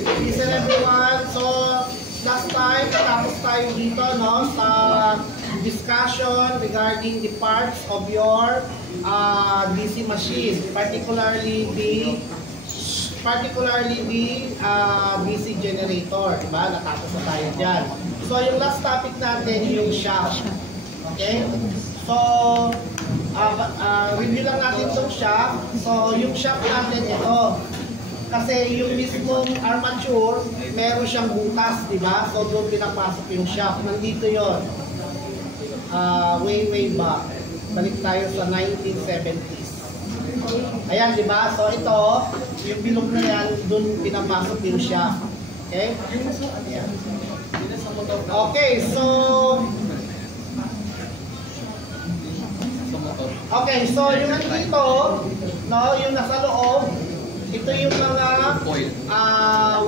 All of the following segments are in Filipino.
Peace and everyone. So, last time, natapos tayo dito, no, sa discussion regarding the parts of your DC machine, particularly the DC generator, diba? Natapos na tayo dyan. So, yung last topic natin, yung shaft. Okay? So, review lang natin itong shaft. So, yung shaft natin ito. Kasi yung mismong armature, meron siyang butas, di ba? So doon pinapasok yung shaft. Nandito yon. Way back. Balik tayo sa 1970s. Ayan, di ba? So ito, yung bilog na yan, doon pinapasok yung shaft. Okay? Ayan. Okay, so... Okay, so yung nandito, no, yung nasa loob, ito yung mga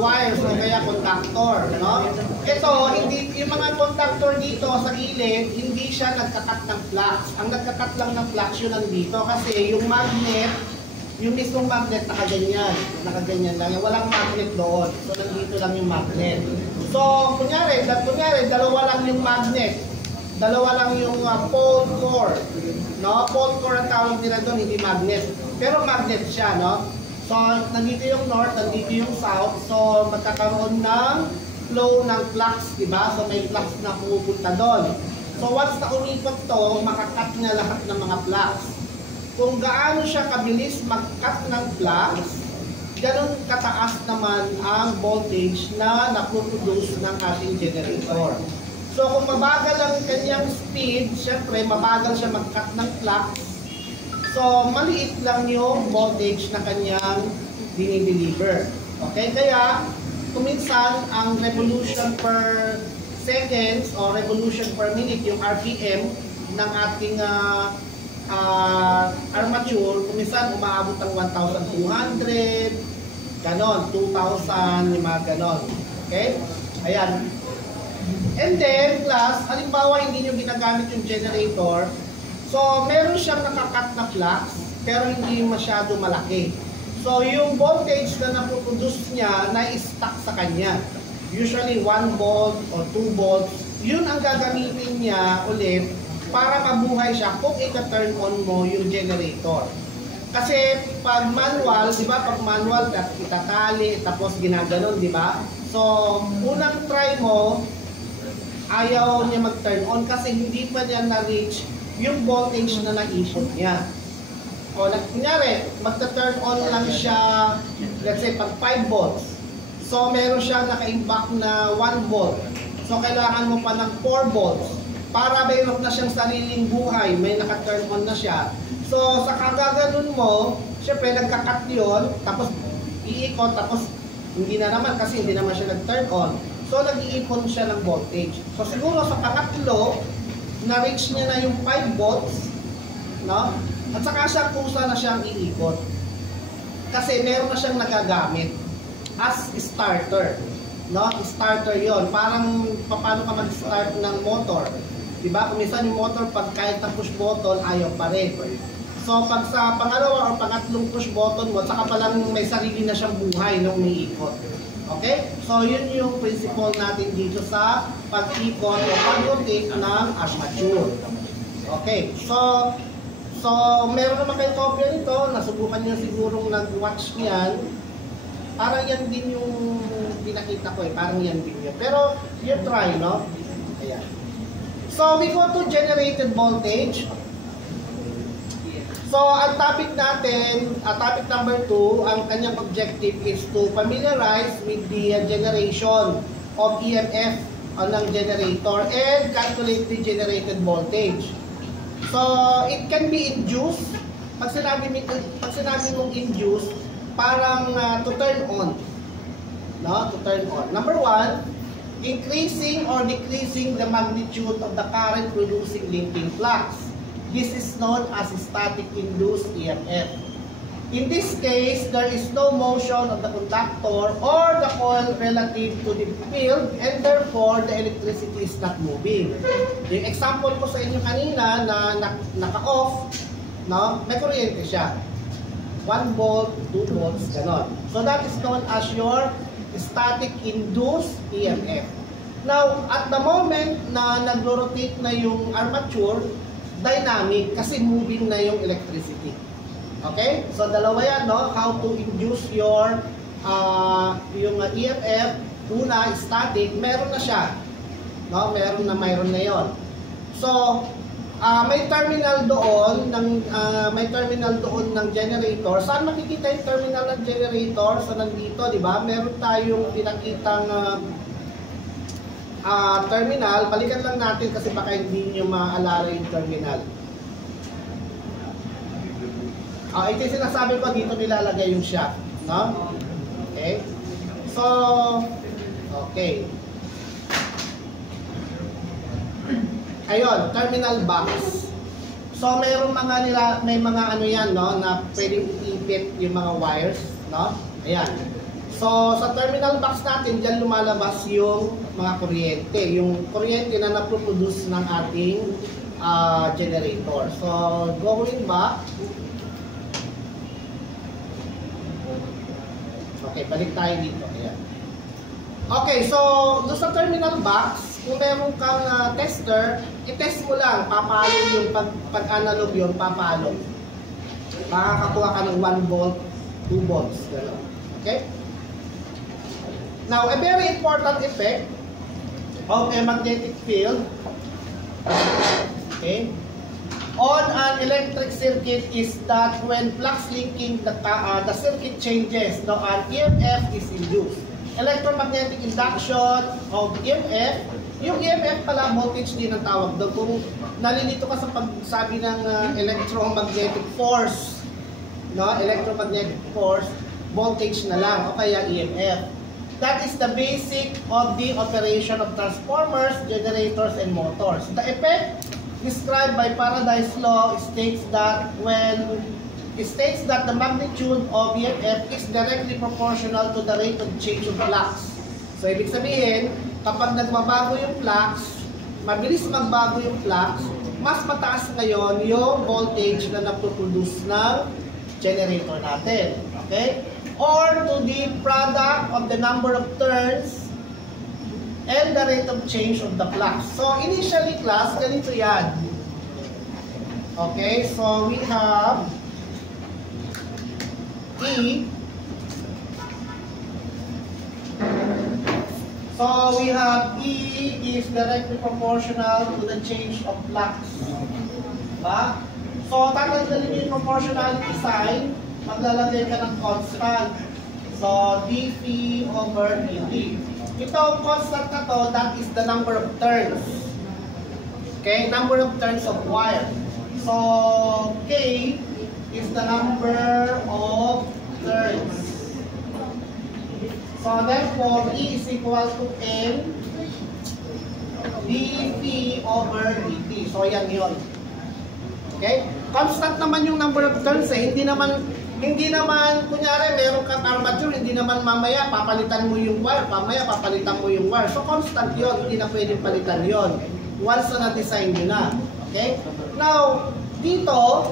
wires o kaya conductor, no? Ito, hindi yung mga conductor dito sa gilid, hindi siya nagkakat ng flux. Ang nagkakat lang ng flux yun nandito kasi yung magnet, yung mismong magnet nakaganyan lang. Walang magnet doon. So nandito lang yung magnet. So kunyari dalawa lang yung magnet. Dalawa lang yung pole core. No? Pole core ang tawag nila doon, hindi magnet. Pero magnet siya, no? So, nandito yung north, nandito yung south. So, magkakaroon ng flow ng flux, diba? So, may flux na pumupunta doon. So, once na umikot to, makakat na lahat ng mga flux. Kung gaano siya kabilis mag-cut ng flux, ganun kataas naman ang voltage na naproduce ng ating generator. So, kung mabagal ang kanyang speed, syempre, mabagal siya mag-cut ng flux. So, maliit lang yung voltage na kanyang dinideliver. Okay? Kaya, kuminsan, ang revolution per seconds o revolution per minute, yung RPM ng ating armature, kuminsan umaabot ng 1,200, ganon, 2,000, yung mga ganon. Okay? Ayan. And then, plus, halimbawa, hindi nyo ginagamit yung generator, so, meron siyang nakakat na flux, pero hindi masyado malaki. So, yung voltage na napoproduce niya, na-stuck sa kanya. Usually, 1 volt or 2 volts. Yun ang gagamitin niya ulit para mabuhay siya kung ika-turn on mo yung generator. Kasi, pag manual, di ba? Pag manual, itatali, tapos ginaganon, di ba? So, unang try mo, ayaw niya mag-turn on kasi hindi pa niya na-reach yung voltage na naipon niya. O, kunyari, magta-turn on lang siya, let's say, pag 5 volts. So, meron siya naka-impact na 1 volt. So, kailangan mo pa ng 4 volts. Para mayroon na siyang sariling buhay, may naka-turn on na siya. So, sa kagaganon mo, syempre, nagka-cut yun, tapos iikot, tapos hindi na naman kasi hindi naman siya nag-turn on. So, nag-iipon siya ng voltage. So, siguro sa pangatlo, na-reach niya na yung 5 volts, no? At saka siya kusa na siyang iikot. Kasi meron na siyang nagagamit as starter, no? Starter yon. Parang paano ka mag-start ng motor. Diba? Kung minsan yung motor, pag kahit na push button, ayaw pa rin. So, pag sa pangalawa o pangatlong push button mo, saka palang may sarili na siyang buhay nung umiikot. Okay? So, yun yung principle natin dito sa pag-ikot o pag-rotate ng armature. Okay. So meron naman kayong kopya nito. Nasubukan nyo sigurong nag-watch niyan. Parang yan din yung pinakita ko eh. Parang yan din yun. Pero, you try, no? Ayan. So, we go to generated voltage. So, ang topic natin, topic number 2, ang kanyang objective is to familiarize with the generation of EMF ng generator and calculate the generated voltage. So, it can be induced. Pag sinabi mong induced, parang to turn on. No? To turn on. Number 1, increasing or decreasing the magnitude of the current producing linking flux. This is known as static induced EMF. In this case, there is no motion of the conductor or the coil relative to the field and therefore the electricity is not moving. Yung example ko sa inyo kanina na naka-off, no? May kuryente siya. 1 volt, 2 volts, ganon. So that is known as your static induced EMF. Now, at the moment na nag-rotate na yung armature, dynamic kasi moving na yung electricity. Okay? So, dalawa yan, no? How to induce your yung EMF. Una, static, meron na siya. No? Meron na yon. So, may terminal doon ng generator. Saan makikita yung terminal ng generator? So, nandito, di ba? Meron tayong pinakitang terminal. Balikan lang natin kasi baka hindi nyo maalala yung terminal. Ito yung sinasabi ko, dito nilalagay yung shaft. No? Okay? So, okay. Ayun, terminal box. So, may mga ano yan, no, na pwedeng ipit yung mga wires, no? Ayan. So, sa terminal box natin, dyan lumalabas yung mga kuryente. Yung kuryente na naproproduce ng ating generator. So, going back. Okay, balik tayo dito. Ayan. Okay, so, doon sa terminal box, kung meron kang tester, i-test mo lang. Papalo yung pag-analog yun, papalo. Makakakuha ka ng 1 volt, 2 volts. Gano'n. Okay? Now, a very important effect of a magnetic field, okay, on an electric circuit is that when flux linking the circuit changes, now an EMF is induced. Electromagnetic induction of EMF, yung EMF pala, voltage din ang tawag doon. Kung nalilito ka sa pagsabi ng electromagnetic force, no? Electromagnetic force, voltage na lang, o kaya EMF. That is the basic of the operation of transformers, generators, and motors. The effect described by Faraday's law states that the magnitude of EMF is directly proportional to the rate of change of flux. So, ibig sabihin, kapag nagbabago yung flux, mabilis magbago yung flux, mas mataas ngayon yung voltage na napoproduce ng generator natin. Okay? Or to the product of the number of turns and the rate of change of the flux. So, initially, class, ganito yan. Okay, so we have E. So, we have E is directly proportional to the change of flux. Diba? So, tatanggalin yung proportionality sign, maglalagay ka ng constant. So, dV over dt. Itong constant na to, that is the number of turns. Okay? Number of turns of wire. So, K is the number of turns. So, therefore, E is equal to N dV over dt. So, yan yun. Okay? Constant naman yung number of turns eh. Hindi naman, kunyari, meron kang armature, hindi naman mamaya papalitan mo yung wire, mamaya papalitan mo yung wire. So, constant yun, hindi na pwedeng palitan yun. Once na na-design nyo na. Okay? Now, dito,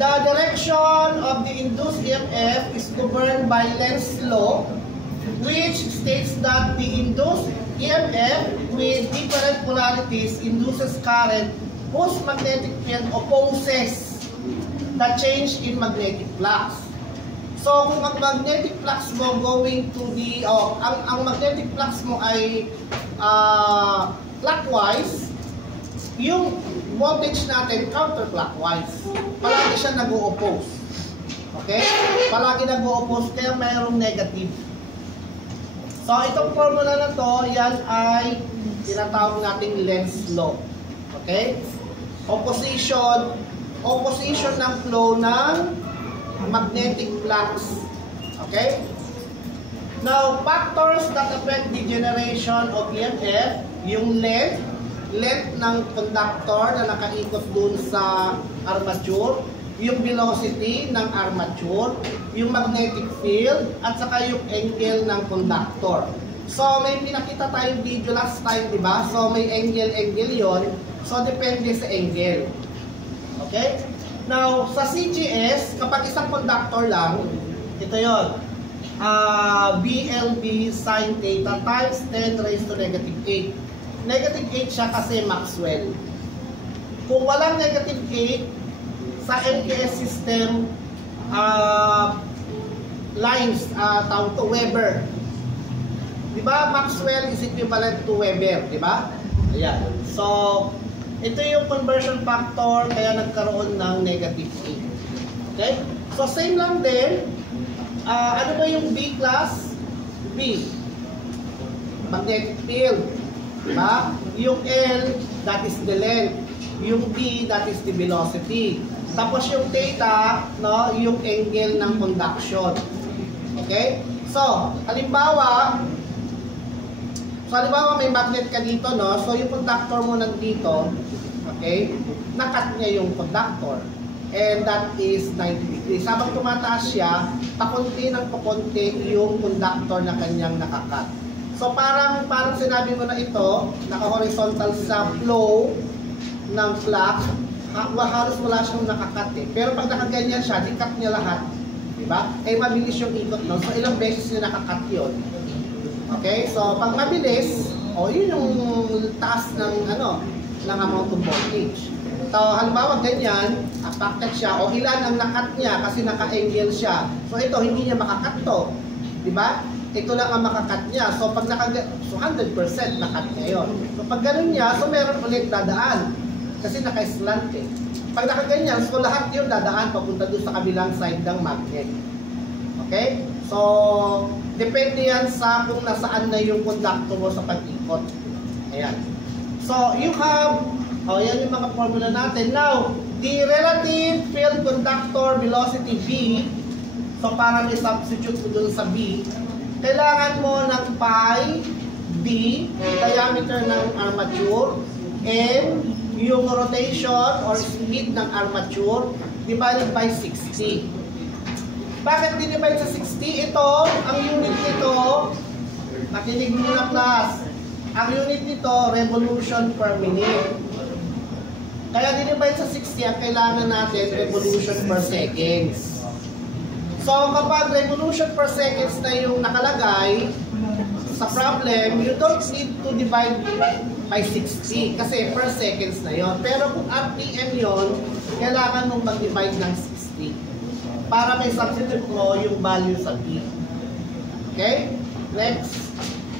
the direction of the induced EMF is governed by Lenz's law, which states that the induced EMF with different polarities induces current whose magnetic field opposes the change in magnetic flux. So, kung ang magnetic flux mo going to the, ang magnetic flux mo ay clockwise, yung voltage natin counterclockwise. Palagi siya nag-o-oppose. Okay? Palagi nag-o-oppose, kaya mayroong negative. So, itong formula na to, yan ay tinatawag nating Lenz's law. Okay? Opposition ng flow ng magnetic flux. Okay? Now, factors that affect the generation of EMF, yung length ng conductor na nakaikot dun sa armature, yung velocity ng armature, yung magnetic field, at saka yung angle ng conductor. So, may pinakita tayong video last time, di ba? So, may angle yon. So, depende sa angle. Okay? Now, sa CGS, kapag isang conductor lang, ito yon. BLB sine theta times 10 raised to negative 8. Negative 8 siya kasi Maxwell. Kung walang negative 8, sa MKS system, lines, tawag to Weber. Diba? Maxwell is equivalent to Weber. Diba? Ayan. So, ito yung conversion factor kaya nagkaroon ng negative 8. Okay? So, same lang din. Ano ba yung B class? B. Magnetic field. Diba? Yung L, that is the length. Yung B, that is the velocity. Tapos yung theta, no, yung angle ng conduction. Okay? So, halimbawa may magnet ka dito, no? So, yung conductor mo nandito, okay? Nakat niya yung conductor. And that is 90 degrees. Habang tumataas siya, pakunti ng pakunti yung conductor na kanyang nakakat. So, parang sinabi mo na ito, naka-horizontal sa flow ng flux, halos wala siyang nakakat eh. Pero pag nakaganyan siya, di-cut niya lahat. Diba? Eh, mabilis yung ikot nun. So, ilang beses niya nakakat yun. Okay? So, pag mabilis, yun yung taas ng, ng amount of voltage. So, halimbawa ganyan, affected siya, ilan ang nakat niya kasi naka-angle siya. So, ito, hindi niya makakat to. Diba? Ito lang ang makakat niya. So, pag 100% nakat niya yun. So, pag ganun niya, so meron ulit dadaan. Kasi naka-slant eh. Pag nakaganyan, so lahat yun dadaan papunta doon sa kabilang side ng magnet. Okay? So, depende yan sa kung nasaan na yung conductor mo sa pag-ikot. Ayan. So, you have, yan yung mga formula natin. Now, the relative field conductor velocity V, so para may substitute mo doon sa B, kailangan mo ng pi D, diameter ng armature, M, yung rotation or speed ng armature, divided by 60. Bakit dinivide sa 60? Ito, ang unit nito, nakinig mo na class, ang unit nito, revolution per minute. Kaya dinivide sa 60, ang kailangan natin, revolution per seconds. So, kapag revolution per seconds na yung nakalagay sa problem, you don't need to divide by 60 kasi per seconds na yon. Pero kung RPM yon, kailangan mong mag-divide ng 60 para may substitute mo yung value sa P. Okay? Next.